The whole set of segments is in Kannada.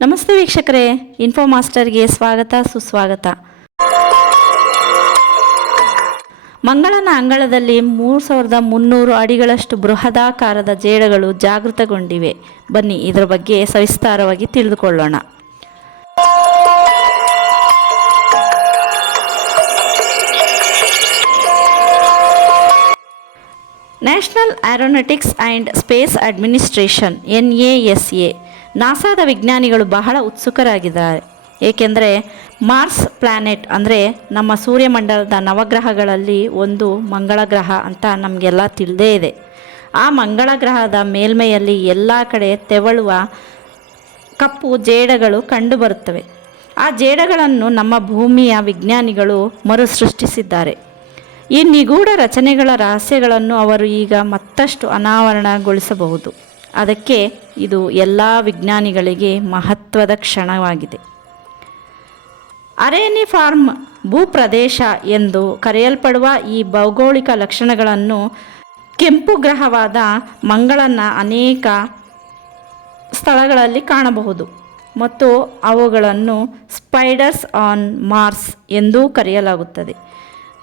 ನಮಸ್ತೆ ವೀಕ್ಷಕರೇ ಇನ್ಫೋ ಮಾಸ್ಟರ್ಗೆ ಸ್ವಾಗತ, ಸುಸ್ವಾಗತ. ಮಂಗಳನ ಅಂಗಳದಲ್ಲಿ ಮೂರು ಸಾವಿರದ ಮುನ್ನೂರು ಅಡಿಗಳಷ್ಟು ಬೃಹದಾಕಾರದ ಜೇಡಗಳು ಜಾಗೃತಗೊಂಡಿವೆ. ಬನ್ನಿ, ಇದರ ಬಗ್ಗೆ ಸವಿಸ್ತಾರವಾಗಿ ತಿಳಿದುಕೊಳ್ಳೋಣ. National aeronautics and space administration N A S A ನಾಸಾದ ವಿಜ್ಞಾನಿಗಳು ಬಹಳ ಉತ್ಸುಕರಾಗಿದ್ದಾರೆ. ಏಕೆಂದರೆ ಮಾರ್ಸ್ ಪ್ಲ್ಯಾನೆಟ್ ಅಂದರೆ ನಮ್ಮ ಸೂರ್ಯಮಂಡಲದ ನವಗ್ರಹಗಳಲ್ಲಿ ಒಂದು ಮಂಗಳ ಗ್ರಹ ಅಂತ ನಮಗೆಲ್ಲ ತಿಳಿದೇ ಇದೆ. ಆ ಮಂಗಳ ಗ್ರಹದ ಮೇಲ್ಮೈಯಲ್ಲಿ ಎಲ್ಲ ಕಡೆ ತೆವಳುವ ಕಪ್ಪು ಜೇಡಗಳು ಕಂಡುಬರುತ್ತವೆ ಆ ಜೇಡಗಳನ್ನು ನಮ್ಮ ಭೂಮಿಯ ವಿಜ್ಞಾನಿಗಳು ಮರುಸೃಷ್ಟಿಸಿದ್ದಾರೆ. ಈ ನಿಗೂಢ ರಚನೆಗಳ ರಹಸ್ಯಗಳನ್ನು ಅವರು ಈಗ ಮತ್ತಷ್ಟು ಅನಾವರಣಗೊಳಿಸಬಹುದು. ಅದಕ್ಕೆ ಇದು ಎಲ್ಲ ವಿಜ್ಞಾನಿಗಳಿಗೆ ಮಹತ್ವದ ಕ್ಷಣವಾಗಿದೆ. ಅರೇನಿ ಫಾರ್ಮ್ ಭೂಪ್ರದೇಶ ಎಂದು ಕರೆಯಲ್ಪಡುವ ಈ ಭೌಗೋಳಿಕ ಲಕ್ಷಣಗಳನ್ನು ಕೆಂಪು ಗ್ರಹವಾದ ಮಂಗಳನ ಅನೇಕ ಸ್ಥಳಗಳಲ್ಲಿ ಕಾಣಬಹುದು ಮತ್ತು ಅವುಗಳನ್ನು ಸ್ಪೈಡರ್ಸ್ ಆನ್ ಮಾರ್ಸ್ ಎಂದೂ ಕರೆಯಲಾಗುತ್ತದೆ.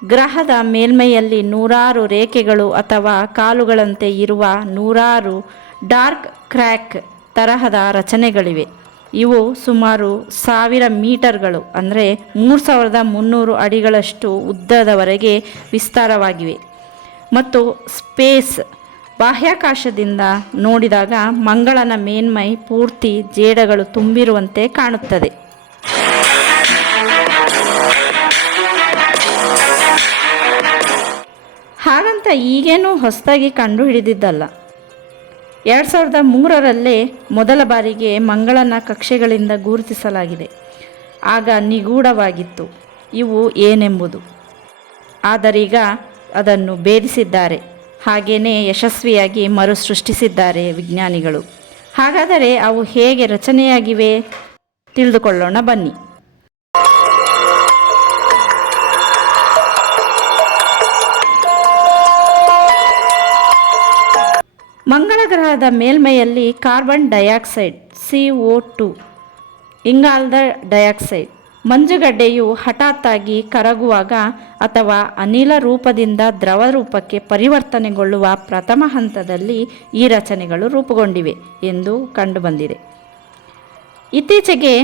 ಗ್ರಹದ ಮೇಲ್ಮೈಯಲ್ಲಿ ನೂರಾರು ರೇಖೆಗಳು ಅಥವಾ ಕಾಲುಗಳಂತೆ ಇರುವ ನೂರಾರು ಡಾರ್ಕ್ ಕ್ರ್ಯಾಕ್ ತರಹದ ರಚನೆಗಳಿವೆ. ಇವು ಸುಮಾರು ಸಾವಿರ ಮೀಟರ್ಗಳು, ಅಂದರೆ ಮೂರು ಸಾವಿರದ ಮುನ್ನೂರು ಅಡಿಗಳಷ್ಟು ಉದ್ದದವರೆಗೆ ವಿಸ್ತಾರವಾಗಿವೆ. ಮತ್ತು ಸ್ಪೇಸ್ ಬಾಹ್ಯಾಕಾಶದಿಂದ ನೋಡಿದಾಗ ಮಂಗಳನ ಮೇನ್ಮೈ ಪೂರ್ತಿ ಜೇಡಗಳು ತುಂಬಿರುವಂತೆ ಕಾಣುತ್ತದೆ. ಹಾಗಂತ ಈಗೇನು ಹೊಸದಾಗಿ ಕಂಡುಹಿಡಿದಿದ್ದಲ್ಲ. ಎರಡು ಸಾವಿರದ ಮೂರರಲ್ಲೇ ಮೊದಲ ಬಾರಿಗೆ ಮಂಗಳನ ಕಕ್ಷೆಗಳಿಂದ ಗುರುತಿಸಲಾಗಿದೆ. ಆಗ ನಿಗೂಢವಾಗಿತ್ತು, ಇವು ಏನೆಂಬುದು. ಆದರೀಗ ಅದನ್ನು ಭೇದಿಸಿದ್ದಾರೆ. ಹಾಗೆಯೇ ಯಶಸ್ವಿಯಾಗಿ ಮರುಸೃಷ್ಟಿಸಿದ್ದಾರೆ ವಿಜ್ಞಾನಿಗಳು. ಹಾಗಾದರೆ ಅವು ಹೇಗೆ ರಚನೆಯಾಗಿವೆ? ತಿಳಿದುಕೊಳ್ಳೋಣ ಬನ್ನಿ. ಮಂಗಳ ಗ್ರಹದ ಮೇಲ್ಮೈಯಲ್ಲಿ carbon dioxide, C O two, ಇಂಗಾಲದ ಡೈಆಕ್ಸೈಡ್. ಮಂಜುಗಡ್ಡೆಯು ಹಠಾತ್ತಾಗಿ ಕರಗುವಾಗ ಅಥವಾ ಅನಿಲ ರೂಪದಿಂದ ದ್ರವ ರೂಪಕ್ಕೆ ಪರಿವರ್ತನೆಗೊಳ್ಳುವ ಪ್ರಥಮ ಹಂತದಲ್ಲಿ ಈ ರಚನೆಗಳು ರೂಪುಗೊಂಡಿವೆ ಎಂದು ಕಂಡುಬಂದಿದೆ. ಇತ್ತೀಚೆಗೆ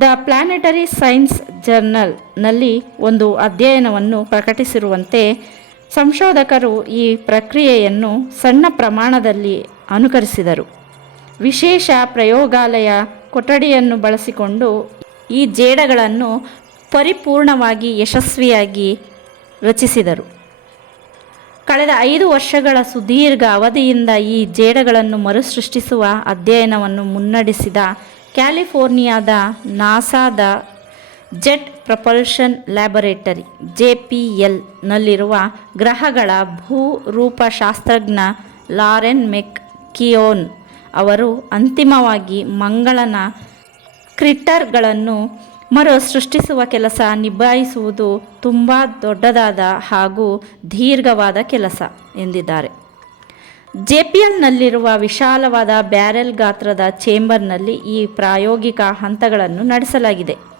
ದ ಪ್ಲಾನೆಟರಿ ಸೈನ್ಸ್ ಜರ್ನಲ್ನಲ್ಲಿ ಒಂದು ಅಧ್ಯಯನವನ್ನು ಪ್ರಕಟಿಸಿರುವಂತೆ ಸಂಶೋಧಕರು ಈ ಪ್ರಕ್ರಿಯೆಯನ್ನು ಸಣ್ಣ ಪ್ರಮಾಣದಲ್ಲಿ ಅನುಕರಿಸಿದರು. ವಿಶೇಷ ಪ್ರಯೋಗಾಲಯ ಕೊಠಡಿಯನ್ನು ಬಳಸಿಕೊಂಡು ಈ ಜೇಡಗಳನ್ನು ಪರಿಪೂರ್ಣವಾಗಿ ಯಶಸ್ವಿಯಾಗಿ ರಚಿಸಿದರು. ಕಳೆದ ಐದು ವರ್ಷಗಳ ಸುದೀರ್ಘ ಅವಧಿಯಿಂದ ಈ ಜೇಡಗಳನ್ನು ಮರುಸೃಷ್ಟಿಸುವ ಅಧ್ಯಯನವನ್ನು ಮುನ್ನಡೆಸಿದ ಕ್ಯಾಲಿಫೋರ್ನಿಯಾದ ನಾಸಾದ jet propulsion laboratory J P ಎಲ್ನಲ್ಲಿರುವ ಗ್ರಹಗಳ ಭೂರೂಪಶಾಸ್ತ್ರಜ್ಞ ಲಾರೆನ್ ಮೆಕ್ ಕಿಯೋನ್ ಅವರು ಅಂತಿಮವಾಗಿ ಮಂಗಳನ ಕ್ರಿಟರ್ಗಳನ್ನು ಮರು ಸೃಷ್ಟಿಸುವ ಕೆಲಸ ನಿಭಾಯಿಸುವುದು ತುಂಬ ದೊಡ್ಡದಾದ ಹಾಗೂ ದೀರ್ಘವಾದ ಕೆಲಸ ಎಂದಿದ್ದಾರೆ. ಜೆ ಪಿ ಎಲ್ನಲ್ಲಿರುವ ವಿಶಾಲವಾದ ಬ್ಯಾರೆಲ್ ಗಾತ್ರದ ಚೇಂಬರ್ನಲ್ಲಿ ಈ ಪ್ರಾಯೋಗಿಕ ಹಂತಗಳನ್ನು ನಡೆಸಲಾಗಿದೆ.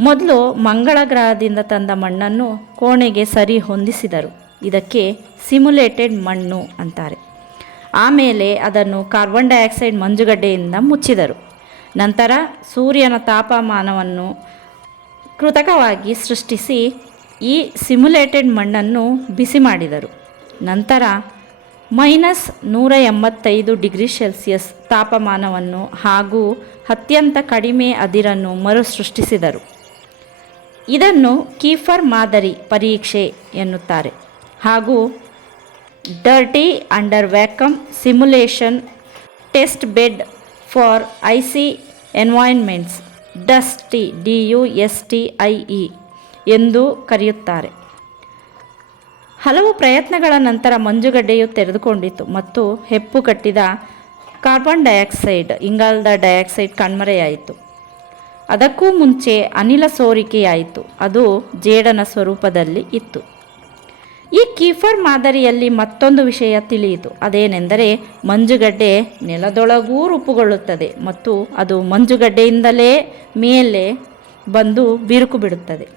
ಮೊದಲು ಮಂಗಳ ಗ್ರಹದಿಂದ ತಂದ ಮಣ್ಣನ್ನು ಕೋಣೆಗೆ ಸರಿ ಹೊಂದಿಸಿದರು. ಇದಕ್ಕೆ ಸಿಮ್ಯುಲೇಟೆಡ್ ಮಣ್ಣು ಅಂತಾರೆ. ಆಮೇಲೆ ಅದನ್ನು ಕಾರ್ಬನ್ ಡೈಆಕ್ಸೈಡ್ ಮಂಜುಗಡ್ಡೆಯಿಂದ ಮುಚ್ಚಿದರು. ನಂತರ ಸೂರ್ಯನ ತಾಪಮಾನವನ್ನು ಕೃತಕವಾಗಿ ಸೃಷ್ಟಿಸಿ ಈ ಸಿಮ್ಯುಲೇಟೆಡ್ ಮಣ್ಣನ್ನು ಬಿಸಿ ಮಾಡಿದರು. ನಂತರ ಮೈನಸ್ ನೂರ ಎಂಬತ್ತೈದು ಡಿಗ್ರಿ ಸೆಲ್ಸಿಯಸ್ ತಾಪಮಾನವನ್ನು ಹಾಗೂ ಅತ್ಯಂತ ಕಡಿಮೆ ಅದಿರನ್ನು ಮರುಸೃಷ್ಟಿಸಿದರು. ಇದನ್ನು ಕೀಫರ್ ಮಾದರಿ ಪರೀಕ್ಷೆ ಎನ್ನುತ್ತಾರೆ. ಹಾಗೂ dirty under vacuum simulation test bed for icy environments dusty, D U S T I E ಎಂದು ಕರೆಯುತ್ತಾರೆ. ಹಲವು ಪ್ರಯತ್ನಗಳ ನಂತರ ಮಂಜುಗಡ್ಡೆಯು ತೆರೆದುಕೊಂಡಿತು ಮತ್ತು ಹೆಪ್ಪು ಕಟ್ಟಿದ ಕಾರ್ಬನ್ ಡೈಆಕ್ಸೈಡ್, ಇಂಗಾಲದ ಡೈಆಕ್ಸೈಡ್ ಕಣ್ಮರೆಯಾಯಿತು. ಅದಕ್ಕೂ ಮುಂಚೆ ಅನಿಲ ಸೋರಿಕೆಯಾಯಿತು. ಅದು ಜೇಡನ ಸ್ವರೂಪದಲ್ಲಿ ಇತ್ತು. ಈ ಕೀಫರ್ ಮಾದರಿಯಲ್ಲಿ ಮತ್ತೊಂದು ವಿಷಯ ತಿಳಿಯಿತು. ಅದೇನೆಂದರೆ ಮಂಜುಗಡ್ಡೆ ನೆಲದೊಳಗೂ ರೂಪುಗೊಳ್ಳುತ್ತದೆ ಮತ್ತು ಅದು ಮಂಜುಗಡ್ಡೆಯಿಂದಲೇ ಮೇಲೆ ಬಂದು ಬಿರುಕು ಬಿಡುತ್ತದೆ.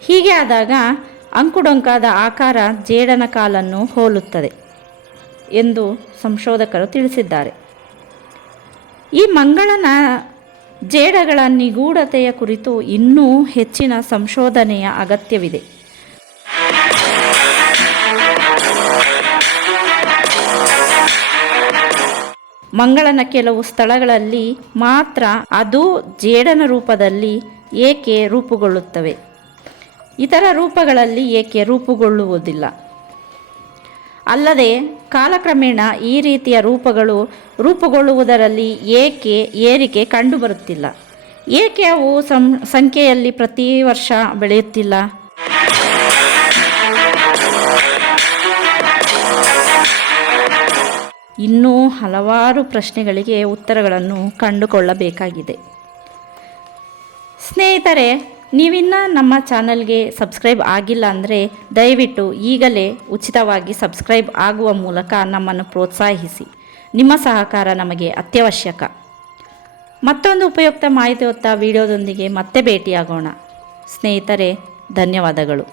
ಹೀಗೆ ಆದಾಗ ಅಂಕುಡೊಂಕಾದ ಆಕಾರ ಜೇಡನ ಕಾಲನ್ನು ಹೋಲುತ್ತದೆ ಎಂದು ಸಂಶೋಧಕರು ತಿಳಿಸಿದ್ದಾರೆ. ಈ ಮಂಗಳನ ಜೇಡಗಳ ನಿಗೂಢತೆಯ ಕುರಿತು ಇನ್ನೂ ಹೆಚ್ಚಿನ ಸಂಶೋಧನೆಯ ಅಗತ್ಯವಿದೆ. ಮಂಗಳನ ಕೆಲವು ಸ್ಥಳಗಳಲ್ಲಿ ಮಾತ್ರ ಅದು ಜೇಡನ ರೂಪದಲ್ಲಿ ಏಕೆ ರೂಪುಗೊಳ್ಳುತ್ತವೆ. ಇತರ ರೂಪಗಳಲ್ಲಿ ಏಕೆ ರೂಪುಗೊಳ್ಳುವುದಿಲ್ಲ. ಅಲ್ಲದೆ ಕಾಲಕ್ರಮೇಣ ಈ ರೀತಿಯ ರೂಪಗಳು ರೂಪುಗೊಳ್ಳುವುದರಲ್ಲಿ ಏಕೆ ಏರಿಕೆ ಕಂಡುಬರುತ್ತಿಲ್ಲ. ಏಕೆ ಅವು ಸಂ, ಸಂಖ್ಯೆಯಲ್ಲಿ ಪ್ರತಿ ವರ್ಷ ಬೆಳೆಯುತ್ತಿಲ್ಲ? ಇನ್ನೂ ಹಲವಾರು ಪ್ರಶ್ನೆಗಳಿಗೆ ಉತ್ತರಗಳನ್ನು ಕಂಡುಕೊಳ್ಳಬೇಕಾಗಿದೆ. ಸ್ನೇಹಿತರೆ ನೀವಿನ್ನ ನಮ್ಮ ಚಾನಲ್ಗೆ ಸಬ್ಸ್ಕ್ರೈಬ್ ಆಗಿಲ್ಲ ಅಂದರೆ ದಯವಿಟ್ಟು ಈಗಲೇ ಉಚಿತವಾಗಿ ಸಬ್ಸ್ಕ್ರೈಬ್ ಆಗುವ ಮೂಲಕ ನಮ್ಮನ್ನು ಪ್ರೋತ್ಸಾಹಿಸಿ. ನಿಮ್ಮ ಸಹಕಾರ ನಮಗೆ ಅತ್ಯವಶ್ಯಕ. ಮತ್ತೊಂದು ಉಪಯುಕ್ತ ಮಾಹಿತಿ ಹೊತ್ತ ವಿಡಿಯೋದೊಂದಿಗೆ ಮತ್ತೆ ಭೇಟಿಯಾಗೋಣ. ಸ್ನೇಹಿತರೆ, ಧನ್ಯವಾದಗಳು.